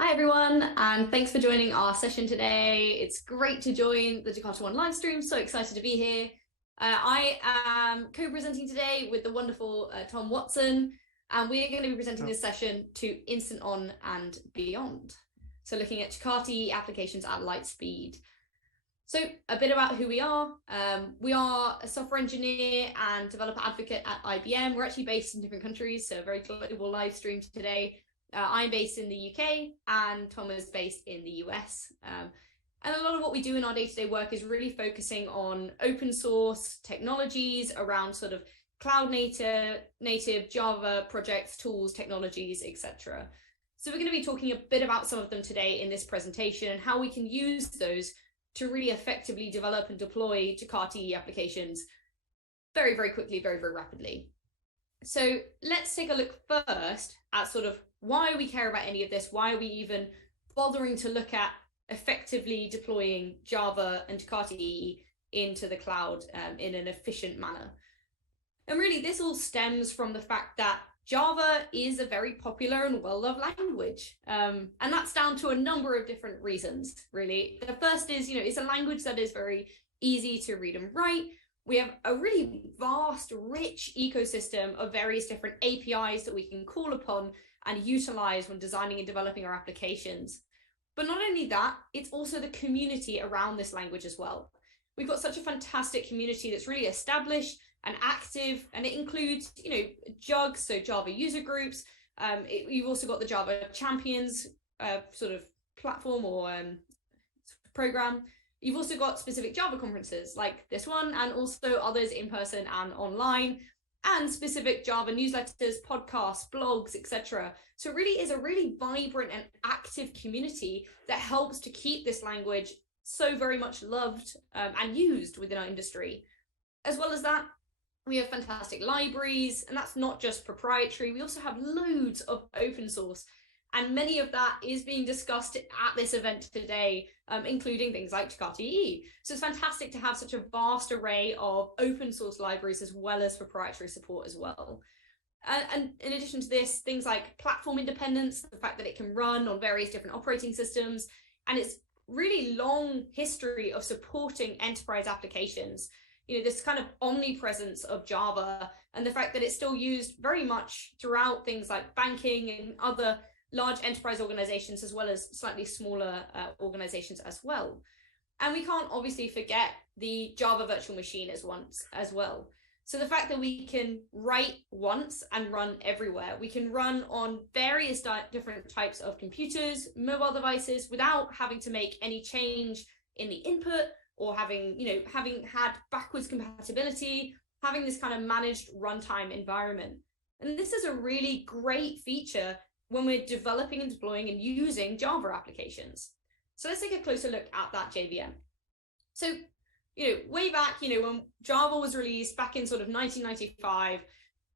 Hi everyone, and thanks for joining our session today. It's great to join the JakartaOne live stream. So excited to be here. I am co-presenting today with the wonderful Tom Watson, and we are going to be presenting this session to InstantOn and beyond. So looking at Jakarta EE applications at Lightspeed. So a bit about who we are. We are a software engineer and developer advocate at IBM. We're actually based in different countries, so a very global live stream today. I'm based in the UK and Tom is based in the US. And a lot of what we do in our day-to-day work is really focusing on open source technologies around sort of cloud native Java projects, tools, technologies, etc. So we're going to be talking a bit about some of them today in this presentation and how we can use those to really effectively develop and deploy Jakarta EE applications very, very quickly, very, very rapidly. So let's take a look first at sort of why we care about any of this, why are we even bothering to look at effectively deploying Java and Jakarta EE into the cloud in an efficient manner. And really this all stems from the fact that Java is a very popular and well-loved language. And that's down to a number of different reasons, really. The first is, it's a language that is very easy to read and write. We have a really vast, rich ecosystem of various different APIs that we can call upon and utilize when designing and developing our applications. But not only that, it's also the community around this language as well. We've got such a fantastic community that's really established and active, and it includes, JUGs, so Java user groups. You've also got the Java Champions sort of platform or program. You've also got specific Java conferences like this one, and also others in person and online, and specific Java newsletters, podcasts, blogs, etc. So it really is a really vibrant and active community that helps to keep this language so very much loved and used within our industry. As well as that, we have fantastic libraries, and that's not just proprietary. We also have loads of open source, and many of that is being discussed at this event today, including things like Jakarta EE. So it's fantastic to have such a vast array of open source libraries as well as proprietary support as well. And in addition to this, things like platform independence, the fact that it can run on various different operating systems, and its really long history of supporting enterprise applications. This kind of omnipresence of Java and the fact that it's still used very much throughout things like banking and other large enterprise organizations, as well as slightly smaller organizations as well. And we can't obviously forget the Java virtual machine as well. So the fact that we can write once and run everywhere, we can run on various different types of computers, mobile devices, without having to make any change in the input or having had backwards compatibility, having this kind of managed runtime environment. And this is a really great feature when we're developing and deploying and using Java applications. So let's take a closer look at that JVM. So, way back, when Java was released back in sort of 1995,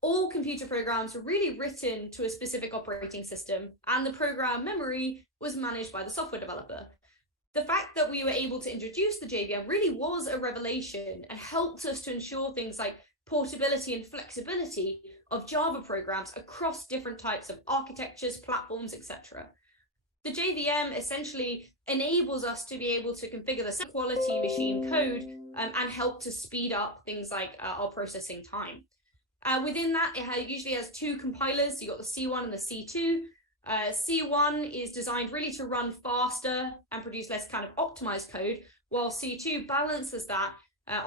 all computer programs were really written to a specific operating system, and the program memory was managed by the software developer. The fact that we were able to introduce the JVM really was a revelation and helped us to ensure things like portability and flexibility of Java programs across different types of architectures, platforms, etc. The JVM essentially enables us to be able to configure the same quality machine code and help to speed up things like our processing time. Within that, it usually has two compilers. So you've got the C1 and the C2. C1 is designed really to run faster and produce less kind of optimized code, while C2 balances that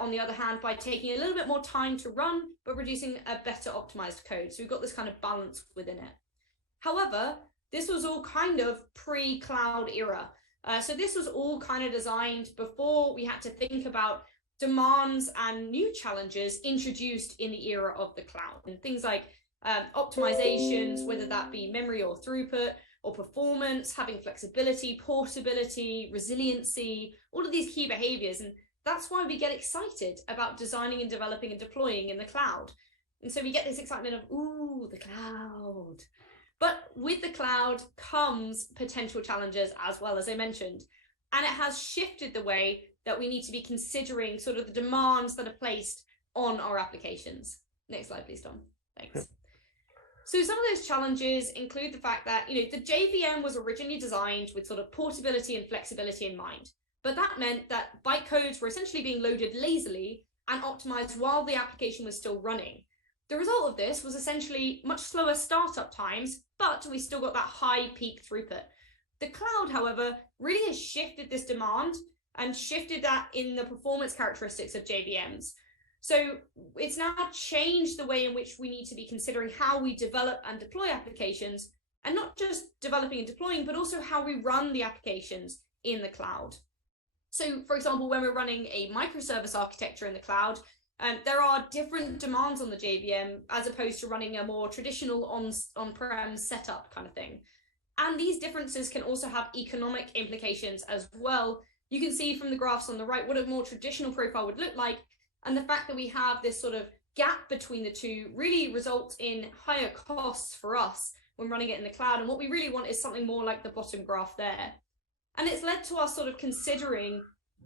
on the other hand by taking a little bit more time to run but producing a better optimized code. So we've got this kind of balance within it. However, this was all kind of pre-cloud era. So this was all kind of designed before we had to think about demands and new challenges introduced in the era of the cloud, and things like optimizations, whether that be memory or throughput or performance, having flexibility, portability, resiliency, all of these key behaviors. And that's why we get excited about designing and developing and deploying in the cloud. And so we get this excitement of, ooh, the cloud. But with the cloud comes potential challenges as well, as I mentioned. And it has shifted the way that we need to be considering sort of the demands that are placed on our applications. Next slide, please, Tom. Thanks. So some of those challenges include the fact that, the JVM was originally designed with sort of portability and flexibility in mind. But that meant that bytecodes were essentially being loaded lazily and optimized while the application was still running. The result of this was essentially much slower startup times, but we still got that high peak throughput. The cloud, however, really has shifted this demand and shifted that in the performance characteristics of JVMs. So it's now changed the way in which we need to be considering how we develop and deploy applications, and not just developing and deploying, but also how we run the applications in the cloud. So, for example, when we're running a microservice architecture in the cloud, there are different demands on the JVM as opposed to running a more traditional on-prem setup kind of thing. And these differences can also have economic implications as well. You can see from the graphs on the right what a more traditional profile would look like, and the fact that we have this sort of gap between the two really results in higher costs for us when running it in the cloud. And what we really want is something more like the bottom graph there. And it's led to us sort of considering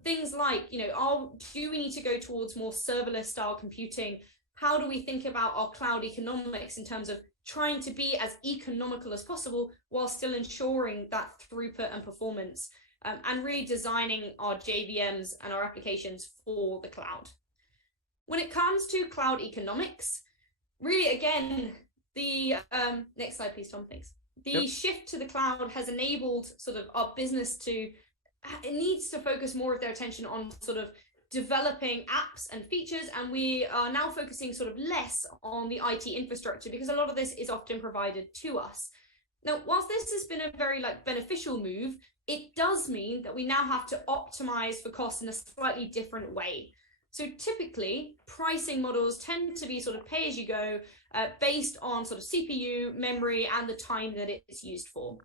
things like, do we need to go towards more serverless style computing? How do we think about our cloud economics in terms of trying to be as economical as possible while still ensuring that throughput and performance, and really designing our JVMs and our applications for the cloud? When it comes to cloud economics, really, again, the next slide, please, Tom, thanks. The shift to the cloud has enabled sort of our business it needs to focus more of their attention on sort of developing apps and features, and we are now focusing sort of less on the IT infrastructure because a lot of this is often provided to us. Now, whilst this has been a very beneficial move, it does mean that we now have to optimize for cost in a slightly different way. So typically, pricing models tend to be sort of pay as you go, based on sort of CPU, memory, and the time that it's used for.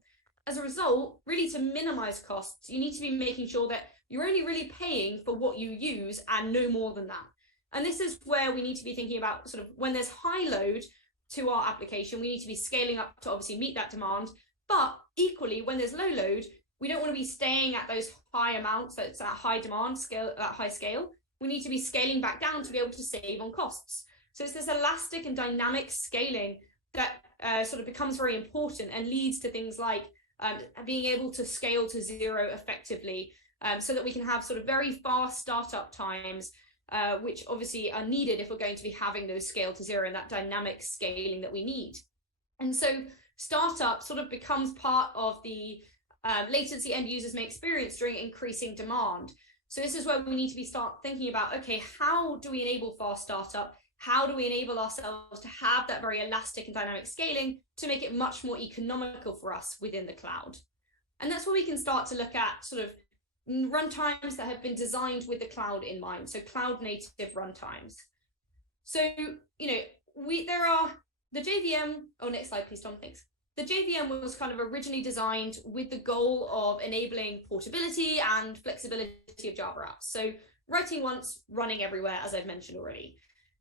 As a result, really to minimize costs, you need to be making sure that you're only really paying for what you use and no more than that. And this is where we need to be thinking about sort of when there's high load to our application, we need to be scaling up to obviously meet that demand. But equally, when there's low load, we don't want to be staying at those high amounts, that's that high demand scale, that high scale. We need to be scaling back down to be able to save on costs. So it's this elastic and dynamic scaling that sort of becomes very important and leads to things like being able to scale to zero effectively, so that we can have sort of very fast startup times, which obviously are needed if we're going to be having those scale to zero and that dynamic scaling that we need. And so startup sort of becomes part of the latency end users may experience during increasing demand. So this is where we need to start thinking about, okay, how do we enable fast startup? How do we enable ourselves to have that very elastic and dynamic scaling to make it much more economical for us within the cloud? And that's where we can start to look at sort of runtimes that have been designed with the cloud in mind. So cloud native runtimes. So, there are the JVM, next slide, please, Tom, thanks. The JVM was kind of originally designed with the goal of enabling portability and flexibility of Java apps. So writing once, running everywhere, as I've mentioned already.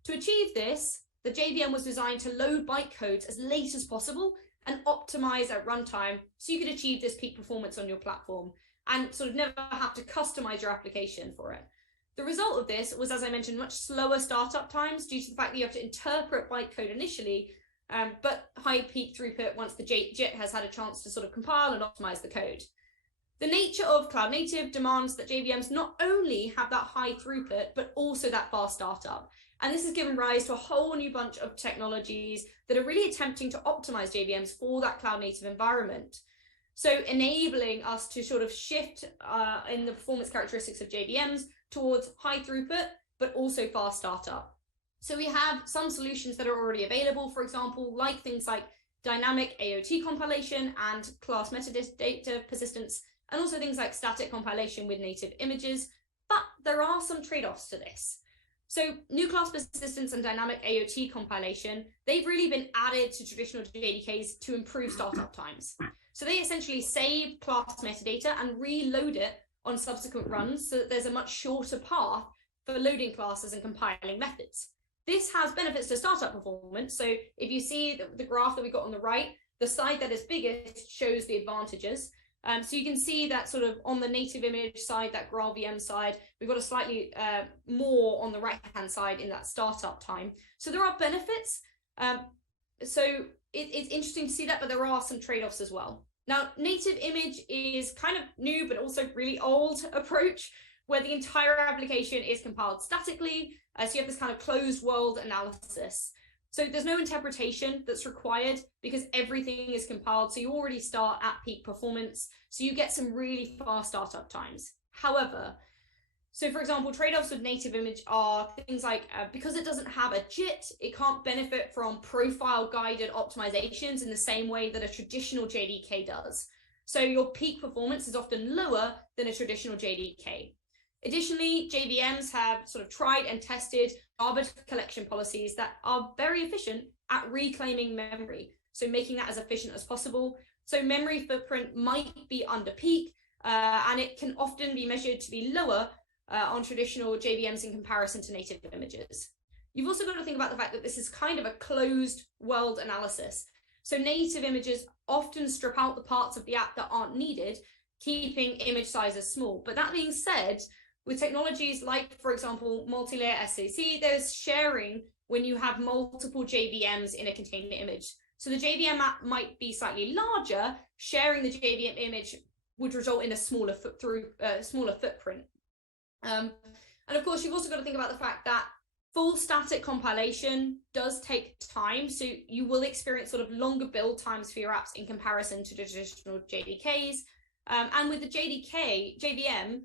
To achieve this, the JVM was designed to load bytecodes as late as possible and optimize at runtime so you could achieve this peak performance on your platform and sort of never have to customize your application for it. The result of this was, as I mentioned, much slower startup times due to the fact that you have to interpret bytecode initially, but high peak throughput once the JIT has had a chance to sort of compile and optimize the code. The nature of cloud native demands that JVMs not only have that high throughput, but also that fast startup. And this has given rise to a whole new bunch of technologies that are really attempting to optimize JVMs for that cloud native environment. So enabling us to sort of shift in the performance characteristics of JVMs towards high throughput, but also fast startup. So we have some solutions that are already available, for example, like things like dynamic AOT compilation and class metadata persistence, and also things like static compilation with native images. But there are some trade-offs to this. So new class persistence and dynamic AOT compilation, they've really been added to traditional JDKs to improve startup times. So they essentially save class metadata and reload it on subsequent runs so that there's a much shorter path for loading classes and compiling methods. This has benefits to startup performance. So if you see the graph that we got on the right, the side that is biggest shows the advantages. So you can see that sort of on the native image side, that GraalVM side, we've got a slightly more on the right-hand side in that startup time. So there are benefits, So it's interesting to see that, but there are some trade-offs as well. Now, native image is kind of new, but also really old approach where the entire application is compiled statically. So you have this kind of closed world analysis. So there's no interpretation that's required because everything is compiled. So you already start at peak performance. So you get some really fast startup times. However, so for example, trade-offs with native image are things like, because it doesn't have a JIT, it can't benefit from profile guided optimizations in the same way that a traditional JDK does. So your peak performance is often lower than a traditional JDK. Additionally, JVMs have sort of tried and tested garbage collection policies that are very efficient at reclaiming memory, so making that as efficient as possible. So memory footprint might be under peak, and it can often be measured to be lower on traditional JVMs in comparison to native images. You've also got to think about the fact that this is kind of a closed world analysis. So native images often strip out the parts of the app that aren't needed, keeping image sizes small. But that being said, with technologies like, for example, multi-layer SAC, there's sharing when you have multiple JVMs in a container image. So the JVM app might be slightly larger. Sharing the JVM image would result in a smaller footprint. And of course, you've also got to think about the fact that full static compilation does take time. So you will experience sort of longer build times for your apps in comparison to traditional JDKs. And with the JVM,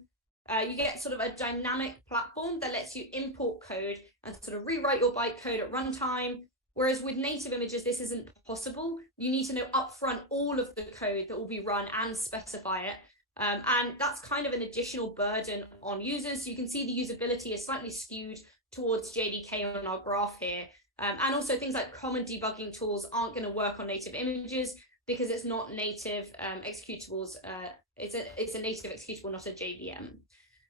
you get sort of a dynamic platform that lets you import code and sort of rewrite your bytecode at runtime. Whereas with native images, this isn't possible. You need to know upfront all of the code that will be run and specify it. And that's kind of an additional burden on users. So you can see the usability is slightly skewed towards JDK on our graph here. And also things like common debugging tools aren't going to work on native images because it's not native executables. It's a native executable, not a JVM.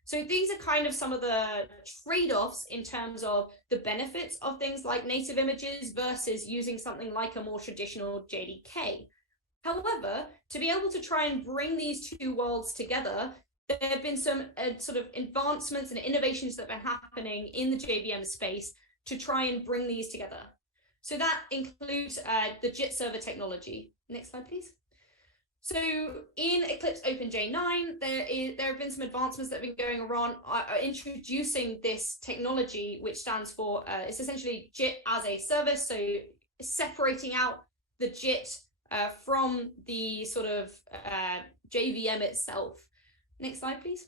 So these are kind of some of the trade-offs in terms of the benefits of things like native images versus using something like a more traditional JDK. However, to be able to try and bring these two worlds together, there have been some sort of advancements and innovations that have been happening in the JVM space to try and bring these together. So that includes the JIT server technology. Next slide, please. So in Eclipse OpenJ9, there have been some advancements that have been going around introducing this technology, which stands for, it's essentially JIT as a service. So separating out the JIT from the sort of JVM itself. Next slide, please.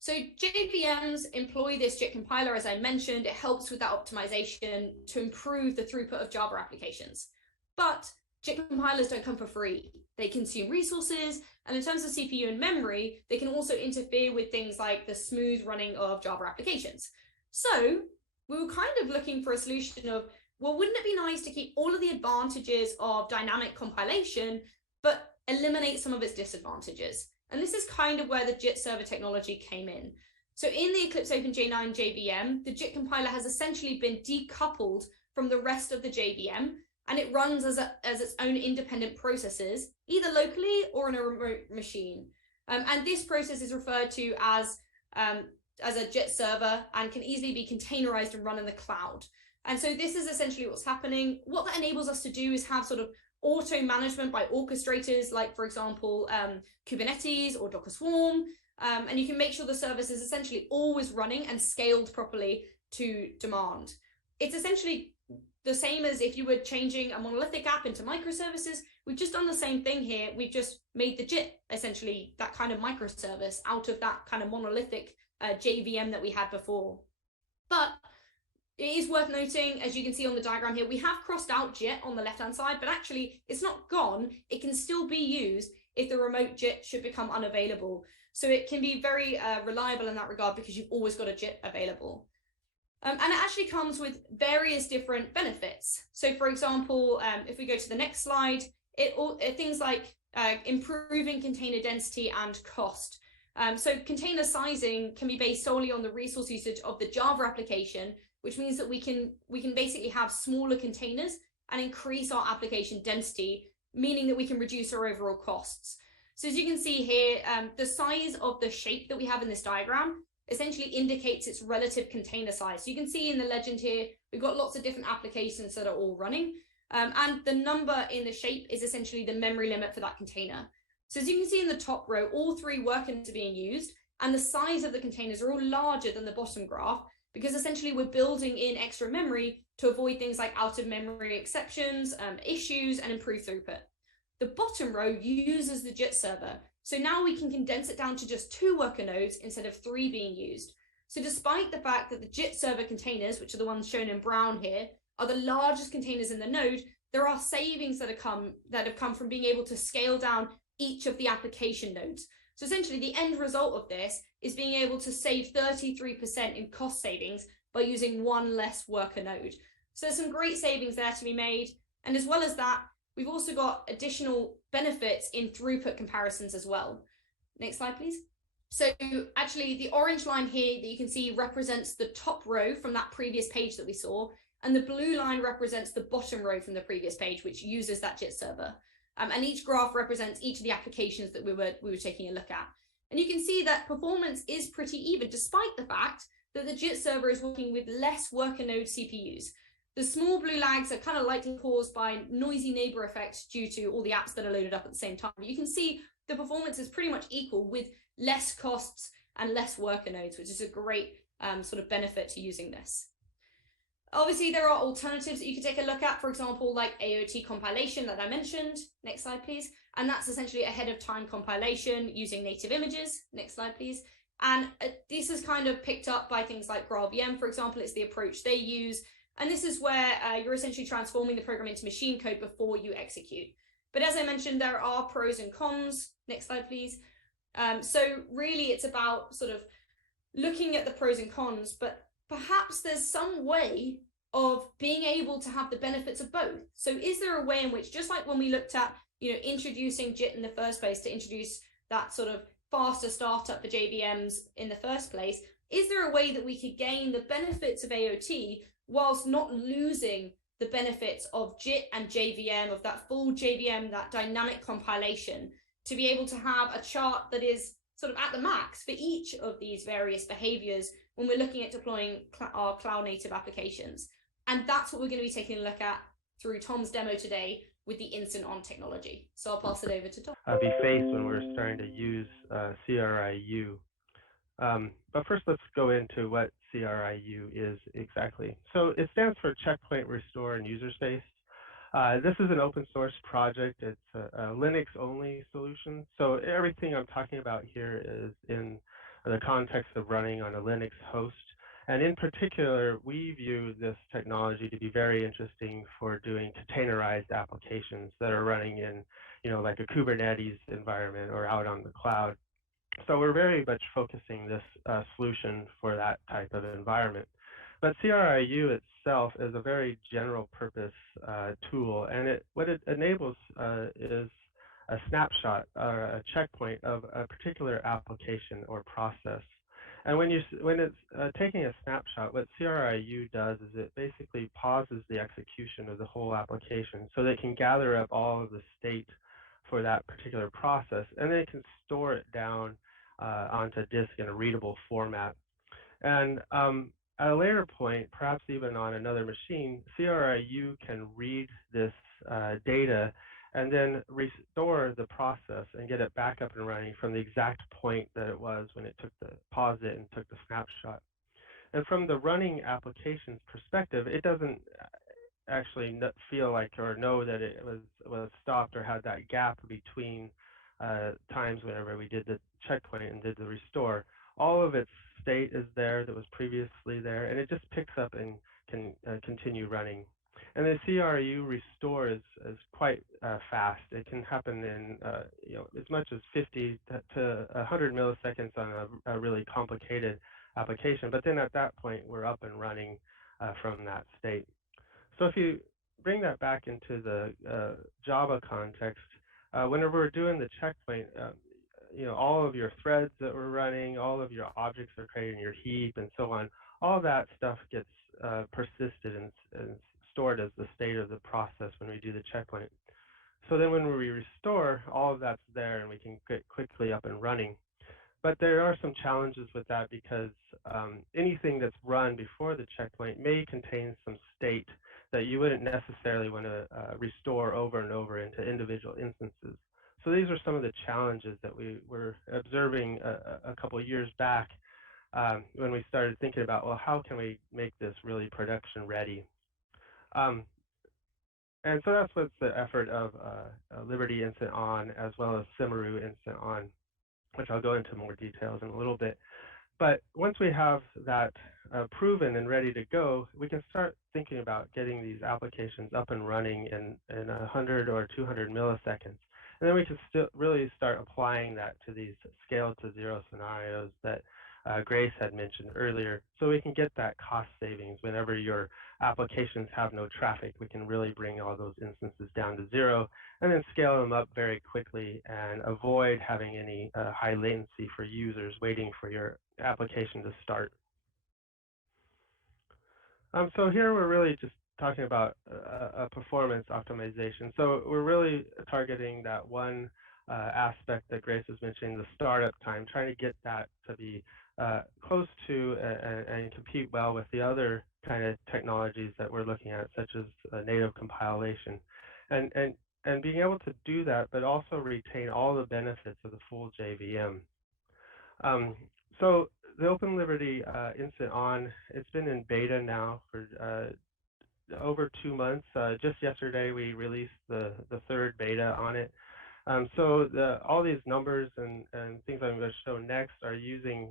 So JVMs employ this JIT compiler, as I mentioned. It helps with that optimization to improve the throughput of Java applications. But JIT compilers don't come for free. They consume resources, and in terms of CPU and memory, they can also interfere with things like the smooth running of Java applications. So we were kind of looking for a solution of, well, wouldn't it be nice to keep all of the advantages of dynamic compilation, but eliminate some of its disadvantages? And this is kind of where the JIT server technology came in. So in the Eclipse OpenJ9 JVM, the JIT compiler has essentially been decoupled from the rest of the JVM, and it runs as its own independent processes, either locally or in a remote machine. And this process is referred to as a JIT server and can easily be containerized and run in the cloud. And so this is essentially what's happening. What that enables us to do is have sort of auto management by orchestrators, like, for example, Kubernetes or Docker Swarm. And you can make sure the service is essentially always running and scaled properly to demand. It's essentially the same as if you were changing a monolithic app into microservices. We've just done the same thing here. We've just made the JIT essentially that kind of microservice out of that kind of monolithic JVM that we had before. But it is worth noting, as you can see on the diagram here, we have crossed out JIT on the left-hand side, but actually it's not gone. It can still be used if the remote JIT should become unavailable. So it can be very reliable in that regard because you've always got a JIT available. And it actually comes with various different benefits. So for example, if we go to the next slide, things like improving container density and cost. So container sizing can be based solely on the resource usage of the Java application, which means that we can basically have smaller containers and increase our application density, meaning that we can reduce our overall costs. So as you can see here, the size of the shape that we have in this diagram essentially indicates its relative container size. So you can see in the legend here, we've got lots of different applications that are all running. And the number in the shape is essentially the memory limit for that container. So as you can see in the top row, all 3 workers are being used, and the size of the containers are all larger than the bottom graph, because essentially we're building in extra memory to avoid things like out of memory exceptions, issues, and improve throughput. The bottom row uses the JIT server. So now we can condense it down to just 2 worker nodes instead of 3 being used. So despite the fact that the JIT server containers, which are the ones shown in brown here, are the largest containers in the node, there are savings that have come from being able to scale down each of the application nodes. So essentially the end result of this is being able to save 33% in cost savings by using 1 less worker node. So there's some great savings there to be made. And as well as that, we've also got additional benefits in throughput comparisons as well. Next slide, please. So actually the orange line here that you can see represents the top row from that previous page that we saw, and the blue line represents the bottom row from the previous page, which uses that JIT server. And each graph represents each of the applications that we were taking a look at. And you can see that performance is pretty even, despite the fact that the JIT server is working with less worker node CPUs. The small blue lags are kind of likely caused by noisy neighbor effects due to all the apps that are loaded up at the same time. But you can see the performance is pretty much equal with less costs and less worker nodes, which is a great sort of benefit to using this. Obviously, there are alternatives that you could take a look at, for example, like AOT compilation that I mentioned. Next slide, please. And that's essentially ahead of time compilation using native images. Next slide, please. And this is kind of picked up by things like GraalVM, for example. It's the approach they use. And this is where you're essentially transforming the program into machine code before you execute. But as I mentioned, there are pros and cons. Next slide, please. So really, it's about sort of looking at the pros and cons, but perhaps there's some way of being able to have the benefits of both. So is there a way in which, just like when we looked at, introducing JIT in the first place to introduce that sort of faster startup for JVMs in the first place, is there a way that we could gain the benefits of AOT whilst not losing the benefits of JIT and JVM, of that full JVM, that dynamic compilation, to be able to have a chart that is sort of at the max for each of these various behaviors when we're looking at deploying our cloud native applications? And that's what we're going to be taking a look at through Tom's demo today with the InstantOn technology. So I'll pass it over to Tom. Be faced when we're starting to use CRIU. But first, let's go into what CRIU is exactly. So it stands for Checkpoint Restore and User Space. This is an open source project. It's a Linux-only solution. So everything I'm talking about here is in the context of running on a Linux host. And in particular, we view this technology to be very interesting for doing containerized applications that are running in, like a Kubernetes environment or out on the cloud. So we're very much focusing this solution for that type of environment. But CRIU itself is a very general purpose tool, and what it enables is a snapshot or a checkpoint of a particular application or process. And when it's taking a snapshot, what CRIU does is it basically pauses the execution of the whole application so they can gather up all of the state for that particular process, and then it can store it down onto disk in a readable format. And at a later point, perhaps even on another machine, CRIU can read this data and then restore the process and get it back up and running from the exact point that it was when it paused it and took the snapshot. And from the running application's perspective, it doesn't actually feel like or know that it was stopped or had that gap between times whenever we did the checkpoint and did the restore. All of its state is there that was previously there, and it just picks up and can continue running. And the CRIU restore is quite fast. It can happen in as much as 50 to 100 milliseconds on a really complicated application. But then at that point, we're up and running from that state. So if you bring that back into the Java context, whenever we're doing the checkpoint, all of your threads that we're running, all of your objects are created in your heap, and so on, all that stuff gets persisted and stored as the state of the process when we do the checkpoint. So then when we restore, all of that's there and we can get quickly up and running. But there are some challenges with that because anything that's run before the checkpoint may contain some state that you wouldn't necessarily want to restore over and over into individual instances. So these are some of the challenges that we were observing a couple of years back when we started thinking about, well, how can we make this really production ready? And so that's what's the effort of Liberty InstantOn as well as CRIU InstantOn, which I'll go into more details in a little bit. But once we have that proven and ready to go, we can start thinking about getting these applications up and running in 100 or 200 milliseconds. And then we can still really start applying that to these scale to zero scenarios that Grace had mentioned earlier. So we can get that cost savings whenever your applications have no traffic. We can really bring all those instances down to zero and then scale them up very quickly and avoid having any high latency for users waiting for your application to start. So here we're really just talking about a performance optimization. So we're really targeting that one aspect that Grace was mentioning, the startup time, trying to get that to be close to and compete well with the other kind of technologies that we're looking at, such as native compilation. And being able to do that, but also retain all the benefits of the full JVM. So the Open Liberty InstantOn, it's been in beta now for over 2 months. Just yesterday, we released the third beta on it. So all these numbers and things I'm going to show next are using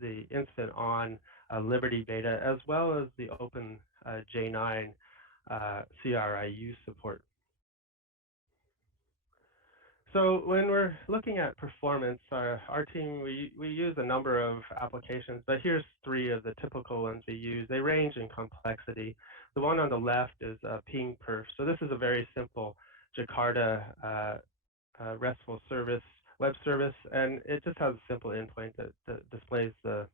the InstantOn Liberty beta as well as the Open J9 CRIU support. So when we're looking at performance, our team, we use a number of applications, but here's 3 of the typical ones we use. They range in complexity. The one on the left is ping perf. So this is a very simple Jakarta RESTful service, web service, and it just has a simple endpoint that displays the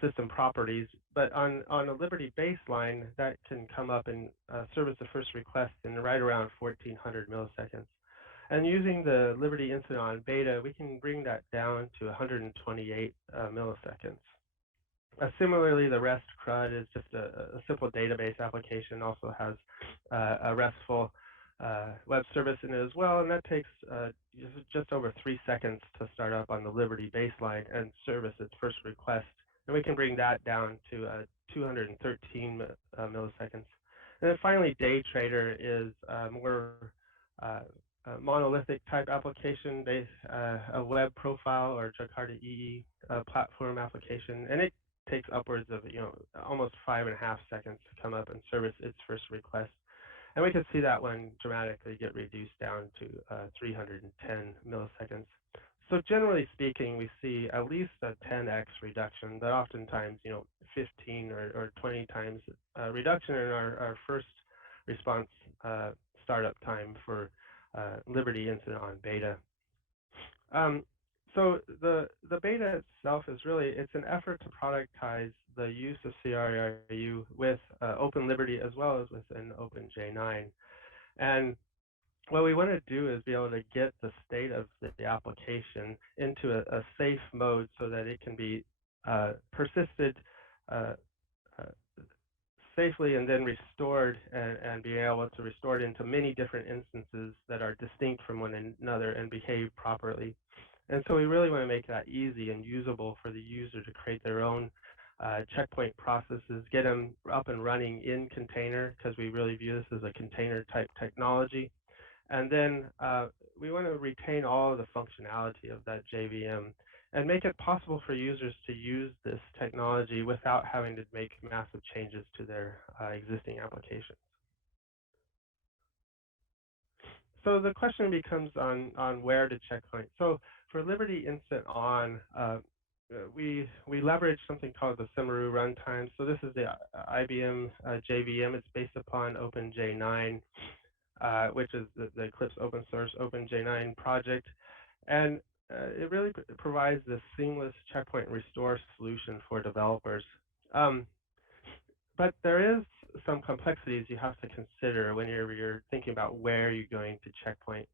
system properties. But on a Liberty baseline, that can come up and service the first request in right around 1400 milliseconds. And using the Liberty InstantOn beta, we can bring that down to 128 milliseconds. Similarly, the REST CRUD is just a simple database application, also has a RESTful web service in it as well, and that takes just over 3 seconds to start up on the Liberty baseline and service its first request. And we can bring that down to 213 milliseconds. And then finally, DayTrader is more monolithic type application, a web profile or Jakarta EE platform application, and it takes upwards of almost 5.5 seconds to come up and service its first request. And we can see that one dramatically get reduced down to 310 milliseconds. So generally speaking, we see at least a 10x reduction, but oftentimes 15 or 20 times reduction in our first response startup time for Liberty InstantOn beta. So the beta itself is really, it's an effort to productize the use of CRIU with Open Liberty as well as within Open J9. And what we want to do is be able to get the state of the application into a safe mode so that it can be persisted safely and then restored and being able to restore it into many different instances that are distinct from one another and behave properly. And so we really want to make that easy and usable for the user to create their own checkpoint processes, get them up and running in container, because we really view this as a container type technology. And then we want to retain all of the functionality of that JVM and make it possible for users to use this technology without having to make massive changes to their existing applications. So the question becomes on where to checkpoint. So for Liberty InstantOn, we leverage something called the CRIU runtime. So this is the IBM JVM. It's based upon Open J9, which is the Eclipse open source Open J9 project. And it really provides this seamless checkpoint restore solution for developers. But there is some complexities you have to consider when you're thinking about where you're going to checkpoint.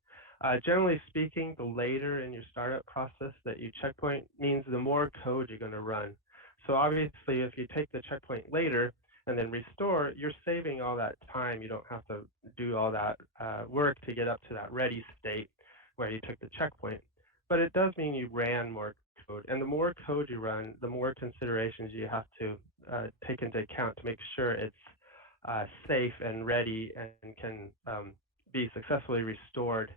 Generally speaking, the later in your startup process that you checkpoint means the more code you're going to run. So obviously, if you take the checkpoint later, and then restore, you're saving all that time. You don't have to do all that work to get up to that ready state where you took the checkpoint. But it does mean you ran more code. And the more code you run, the more considerations you have to take into account to make sure it's safe and ready and can be successfully restored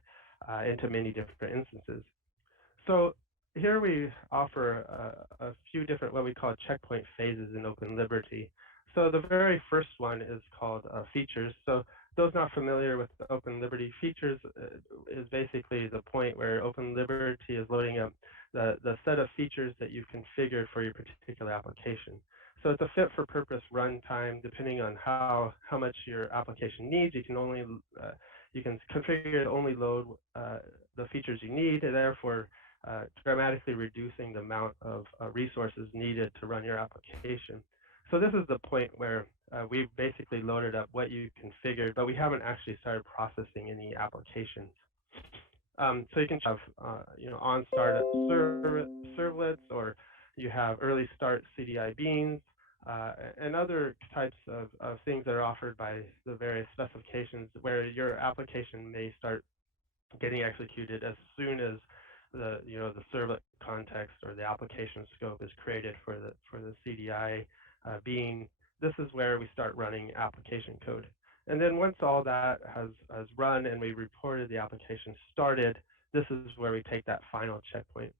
into many different instances. So here we offer a few different what we call checkpoint phases in Open Liberty. So the very first one is called features. So those not familiar with Open Liberty, features is basically the point where Open Liberty is loading up the set of features that you've configured for your particular application. So it's a fit for purpose runtime. Depending on how much your application needs, you can only you can configure to only load the features you need, and therefore dramatically reducing the amount of resources needed to run your application. So this is the point where we've basically loaded up what you configured, but we haven't actually started processing any applications. So you can have, on start servlets, or you have early start CDI beans, and other types of things that are offered by the various specifications where your application may start getting executed as soon as the servlet context or the application scope is created for the CDI being. This is where we start running application code. And then once all that has run and we reported the application started, this is where we take that final checkpoint.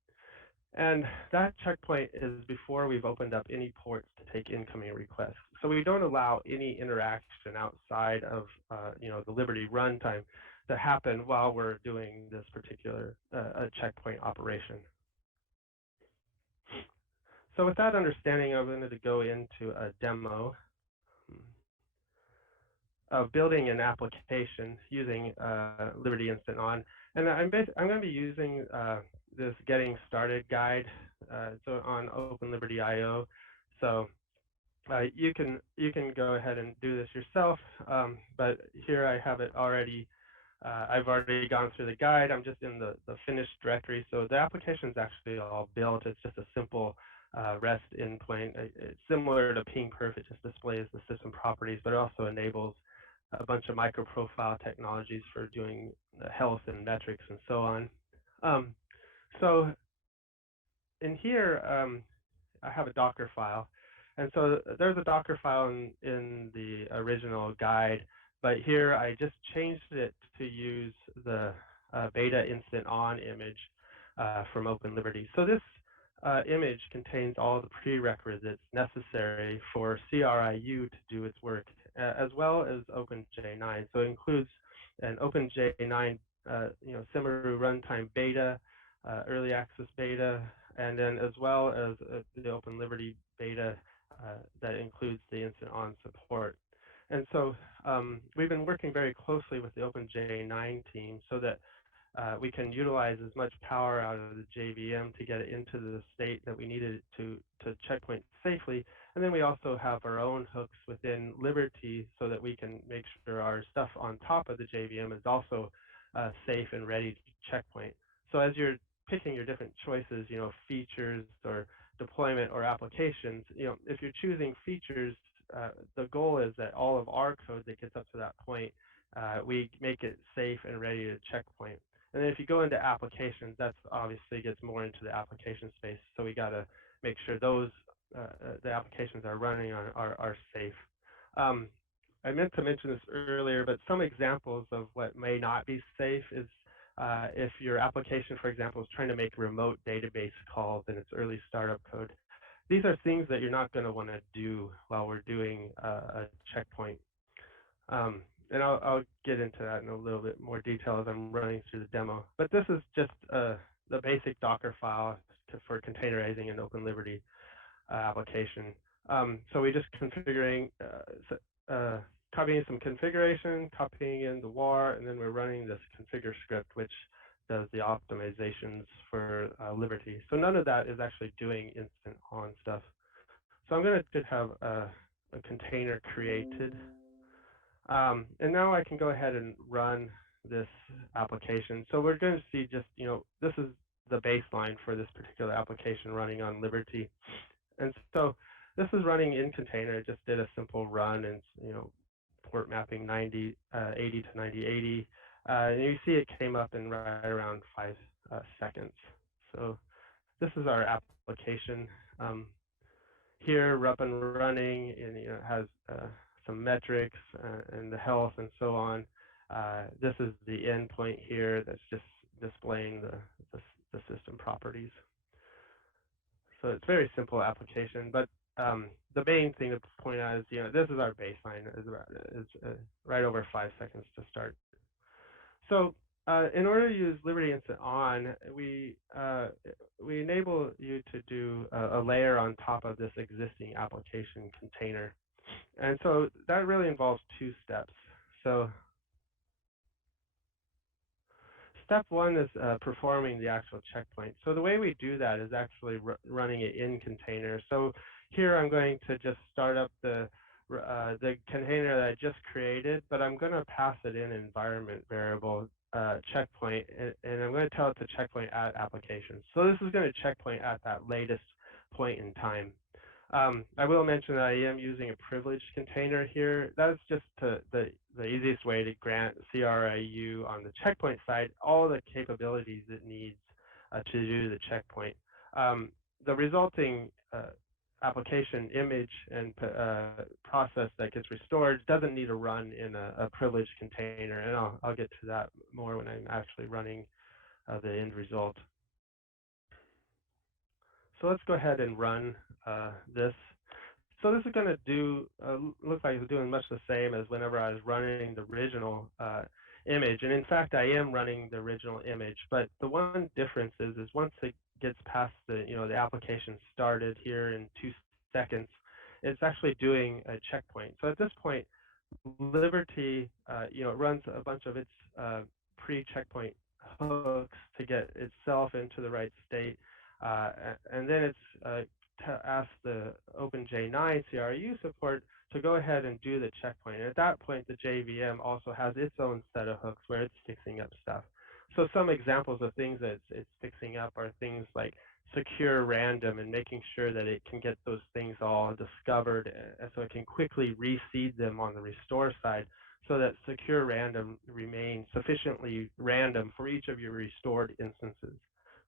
And that checkpoint is before we've opened up any ports to take incoming requests. So we don't allow any interaction outside of the Liberty runtime to happen while we're doing this particular checkpoint operation. So with that understanding, I'm going to go into a demo of building an application using Liberty InstantOn. And I'm going to be using this getting started guide. So on Open Liberty IO. So you can go ahead and do this yourself. But here I have it already. I've already gone through the guide. I'm just in the finished directory. So the application is actually all built. It's just a simple REST endpoint. It's similar to PingPerf. It just displays the system properties, but it also enables a bunch of micro-profile technologies for doing health and metrics and so on. So in here, I have a Docker file. And so there's a Docker file in the original guide, but here I just changed it to use the beta InstantOn image from Open Liberty. So this image contains all the prerequisites necessary for CRIU to do its work, as well as OpenJ9. So it includes an OpenJ9 Simaru runtime beta, early access beta, and then as well as the Open Liberty beta that includes the InstantOn support. And so we've been working very closely with the OpenJ9 team so that we can utilize as much power out of the JVM to get it into the state that we needed to checkpoint safely. And then we also have our own hooks within Liberty so that we can make sure our stuff on top of the JVM is also safe and ready to checkpoint. So as you're picking your different choices, features or deployment or applications, if you're choosing features, the goal is that all of our code that gets up to that point, we make it safe and ready to checkpoint. And then if you go into applications, that's obviously gets more into the application space. So we got to make sure those the applications are running on are safe. I meant to mention this earlier, but some examples of what may not be safe is if your application, for example, is trying to make remote database calls in its early startup code. These are things that you're not going to want to do while we're doing a checkpoint. And I'll get into that in a little bit more detail as I'm running through the demo. But this is just the basic Docker file for containerizing an Open Liberty application. So we just configuring, copying some configuration, copying in the var, and then we're running this configure script, which does the optimizations for Liberty. So none of that is actually doing InstantOn stuff. So I'm going to have a container created. And now I can go ahead and run this application. So we're going to see just, this is the baseline for this particular application running on Liberty. And so this is running in container. It just did a simple run and port mapping 80 to 9080. And you see it came up in right around 5 seconds. So this is our application. Here, up and running, and it has some metrics and the health and so on. This is the endpoint here that's just displaying the system properties. So it's a very simple application, but the main thing to point out is, this is our baseline. It's right over 5 seconds to start. So in order to use Liberty InstantOn, we enable you to do a layer on top of this existing application container. And so that really involves 2 steps. So step 1 is performing the actual checkpoint. So the way we do that is actually running it in container. So here I'm going to just start up the container that I just created, but I'm going to pass it in environment variable checkpoint, and I'm going to tell it to checkpoint at applications. So this is going to checkpoint at that latest point in time. I will mention that I am using a privileged container here. That is just the easiest way to grant CRIU on the checkpoint side all the capabilities it needs to do the checkpoint. The resulting application image and process that gets restored doesn't need to run in a privileged container, and I'll get to that more when I'm actually running the end result. So let's go ahead and run this. So this is going to do look like it's doing much the same as whenever I was running the original image, and in fact I am running the original image. But the one difference is once it gets past the the application started here in 2 seconds, it's actually doing a checkpoint. So at this point, Liberty it runs a bunch of its pre-checkpoint hooks to get itself into the right state, and then it's to ask the OpenJ9 CRU support to go ahead and do the checkpoint. And at that point, the JVM also has its own set of hooks where it's fixing up stuff. So some examples of things that it's fixing up are things like secure random and making sure that it can get those things all discovered, so it can quickly reseed them on the restore side, so that secure random remains sufficiently random for each of your restored instances.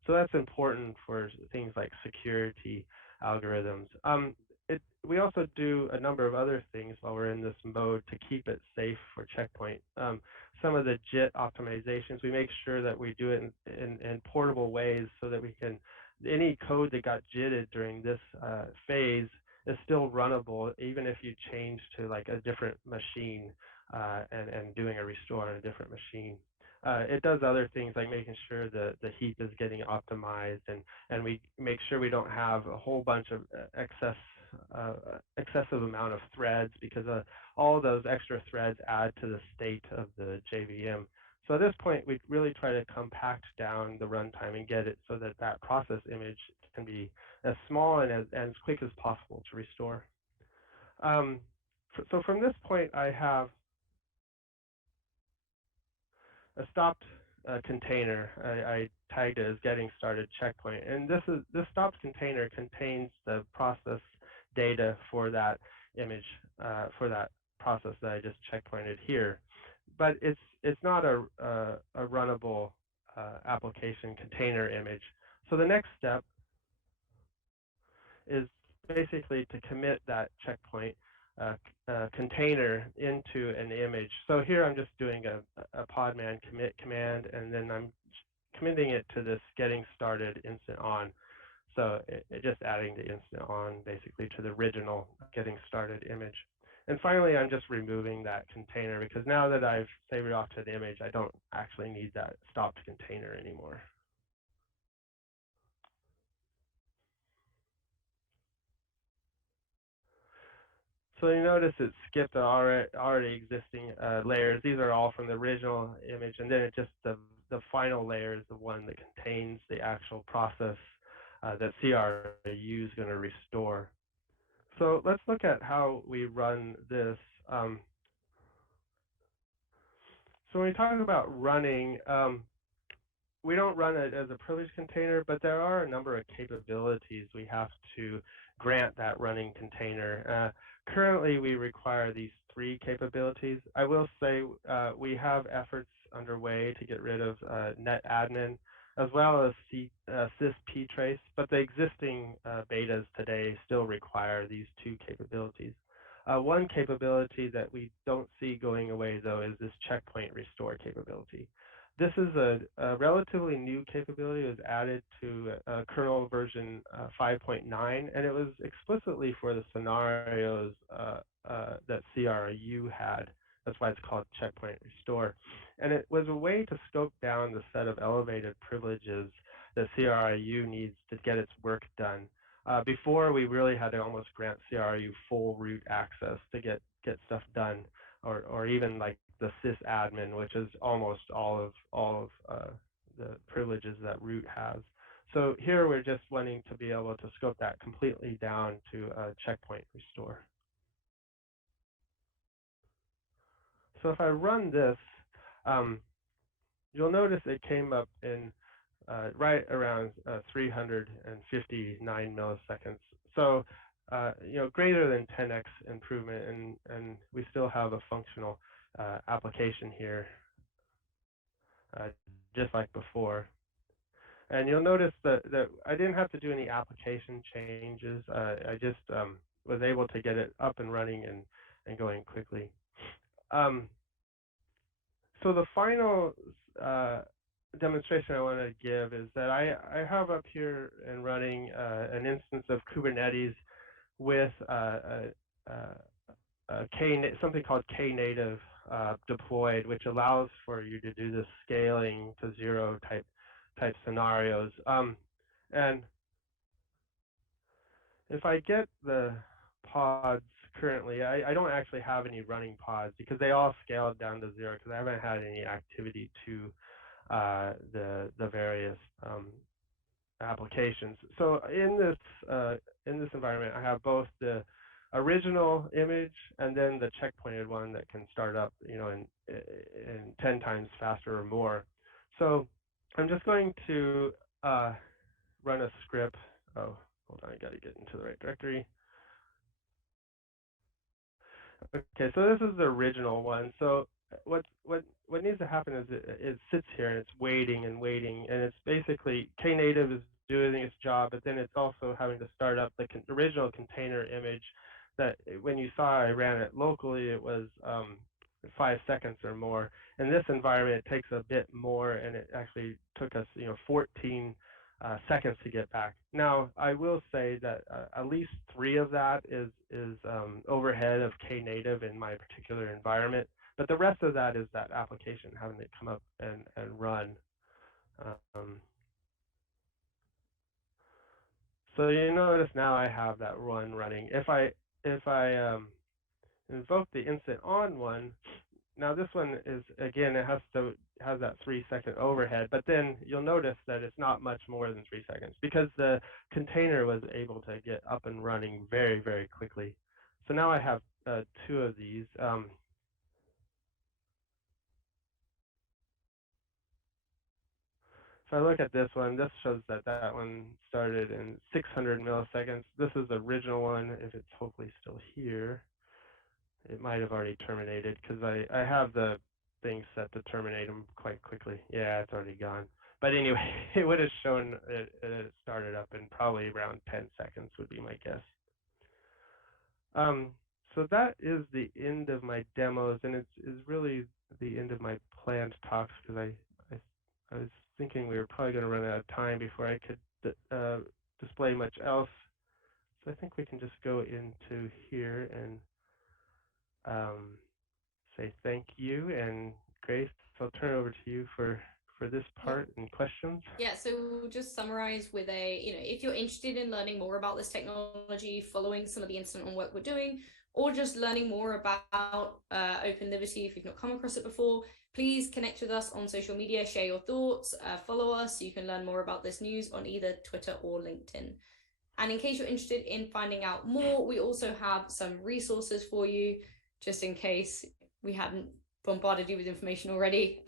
So that's important for things like security algorithms. We also do a number of other things while we're in this mode to keep it safe for checkpoint. Some of the JIT optimizations, we make sure that we do it in portable ways so that we can, any code that got JITted during this phase is still runnable, even if you change to like a different machine and doing a restore on a different machine. It does other things like making sure the heap is getting optimized, and we make sure we don't have a whole bunch of excessive amount of threads, because all those extra threads add to the state of the JVM. So at this point, we really try to compact down the runtime and get it so that that process image can be as small and as quick as possible to restore. So from this point, I have a stopped container. I tagged it as getting started checkpoint, and this stopped container contains the process data for that image, for that process that I just checkpointed here. But it's not a runnable application container image. So the next step is basically to commit that checkpoint container into an image. So here I'm just doing a podman commit command, and then I'm committing it to this getting started InstantOn. So just adding the InstantOn basically to the original getting started image. And finally, I'm just removing that container, because now that I've saved it off to the image, I don't actually need that stopped container anymore. So you notice it skipped the already existing layers. These are all from the original image, and then it just the final layer is the one that contains the actual process that CRU is going to restore. So let's look at how we run this. So when we talk about running, we don't run it as a privileged container, but there are a number of capabilities we have to grant that running container. Currently, we require these 3 capabilities. I will say we have efforts underway to get rid of netadmin as well as sysptrace, but the existing betas today still require these 2 capabilities. One capability that we don't see going away, though, is this checkpoint restore capability. This is a relatively new capability. It was added to kernel version 5.9, and it was explicitly for the scenarios that CRIU had. That's why it's called checkpoint restore. And it was a way to scope down the set of elevated privileges that CRIU needs to get its work done. Before, we really had to almost grant CRIU full root access to get stuff done, or even like the sysadmin, which is almost all of the privileges that root has. So here we're just wanting to be able to scope that completely down to checkpoint restore. So if I run this, you'll notice it came up in right around 359 milliseconds. So greater than 10x improvement, and we still have a functional application here, just like before. And you'll notice that I didn't have to do any application changes. I just was able to get it up and running and going quickly. So the final demonstration I want to give is that I have up here and running an instance of Kubernetes with something called Knative deployed, which allows for you to do this scaling to 0 type scenarios. And if I get the pods currently, I don't actually have any running pods because they all scaled down to 0 because I haven't had any activity to the various applications. So in this environment, I have both the original image and then the checkpointed one that can start up, in 10 times faster or more. So I'm just going to run a script. Oh, hold on, I got to get into the right directory. Okay, so this is the original one. So what needs to happen is it sits here and it's waiting and waiting, and it's basically Knative is doing its job, but then it's also having to start up the original container image that when you saw I ran it locally, it was 5 seconds or more. In this environment, it takes a bit more, and it actually took us 14 seconds to get back. Now, I will say that at least 3 of that is overhead of Knative in my particular environment, but the rest of that is that application having to come up and run. So you notice now I have that one running. If I invoke the InstantOn one, now this one is, again, it has that 3-second overhead, but then you'll notice that it's not much more than 3 seconds because the container was able to get up and running very, very quickly. So now I have 2 of these. If I look at this one, this shows that one started in 600 milliseconds. This is the original one. If it's hopefully still here, it might have already terminated because I have the thing set to terminate them quite quickly. Yeah, it's already gone. But anyway, it would have shown it started up in probably around 10 seconds would be my guess. So that is the end of my demos, and it's really the end of my planned talks because I was thinking we were probably going to run out of time before I could display much else. So I think we can just go into here and say thank you. And Grace, I'll turn it over to you for this part and questions. Yeah, so we'll just summarize with if you're interested in learning more about this technology, following some of the InstantOn work we're doing, or just learning more about Open Liberty if you've not come across it before, please connect with us on social media, share your thoughts, follow us so you can learn more about this news on either Twitter or LinkedIn. And in case you're interested in finding out more, we also have some resources for you, just in case we hadn't bombarded you with information already.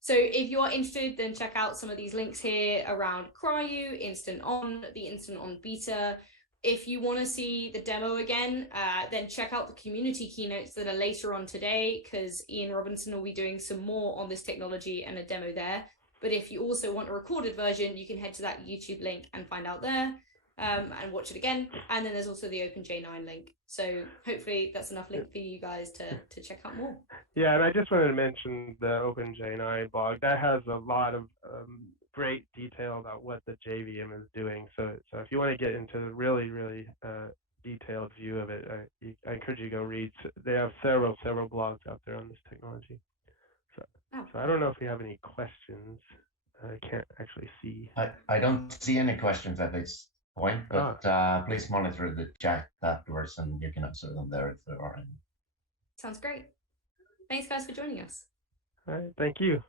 So if you're interested, then check out some of these links here around CRIU, InstantOn, the InstantOn beta. If you want to see the demo again, then check out the community keynotes that are later on today, because Ian Robinson will be doing some more on this technology and a demo there. But if you also want a recorded version, you can head to that YouTube link and find out there. And watch it again. And then there's also the OpenJ9 link. So hopefully that's enough link for you guys to check out more. Yeah, and I just wanted to mention the OpenJ9 blog. That has a lot of great detail about what the JVM is doing. So if you want to get into the really detailed view of it, I encourage you to go read. They have several blogs out there on this technology. So I don't know if we have any questions. I can't actually see. I don't see any questions at this point, but please monitor the chat afterwards and you can answer them there if there are any. Sounds great. Thanks guys for joining us. All right, thank you.